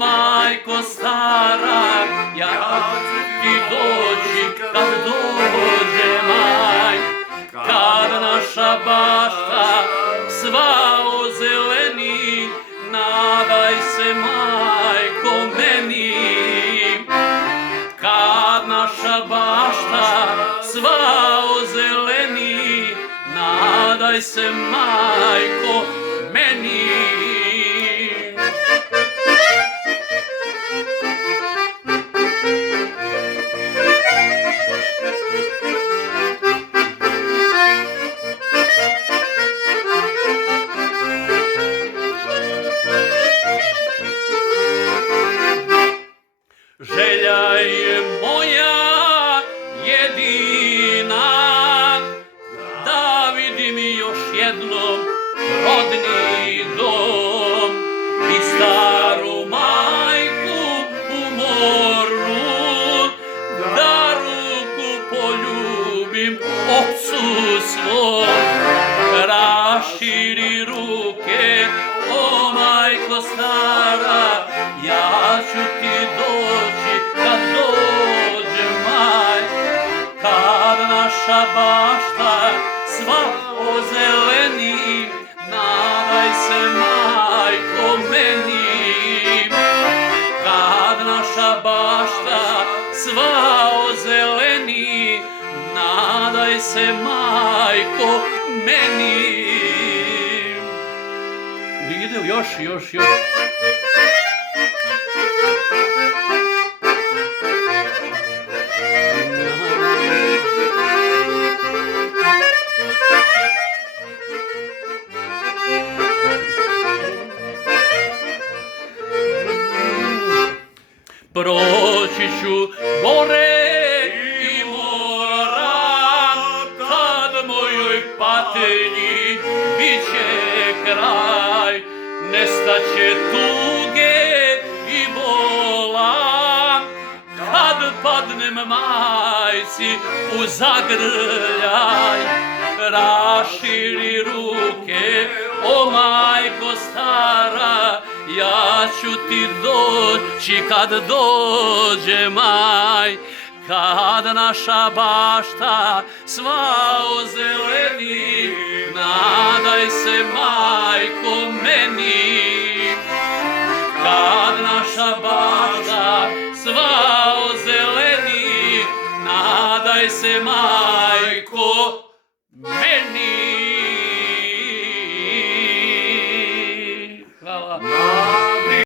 majko stara, ja ću ti doći kad dođe maj. Kad naša bašta sva ozeleni, nadaj se majko meni. Kad naša bašta sva ozeleni, nadaj se majko meni. Želja je moja jedina, da vidim još jednom rodni dom i staru majku umornu, da ruku poljubim ocu svom. Raširi ruke, o majko stara, ja ću ti doći kad dođe maj. Kad naša bašta sva ozeleni, nadaj se majko meni. Kad naša bašta sva ozeleni, nadaj se majko meni. Ide još. Proći ću more i mora, kad mojoj patnji biće kraj. Nestaće tuge i bola, kad padnem majci u zagrljaj. Raširi ruke, o majko stara, ja ću ti doći kad dođe maj. Kad naša bašta sva ozeleni, nadaj se majko meni. Kad naša bašta sva ozeleni, nadaj se majko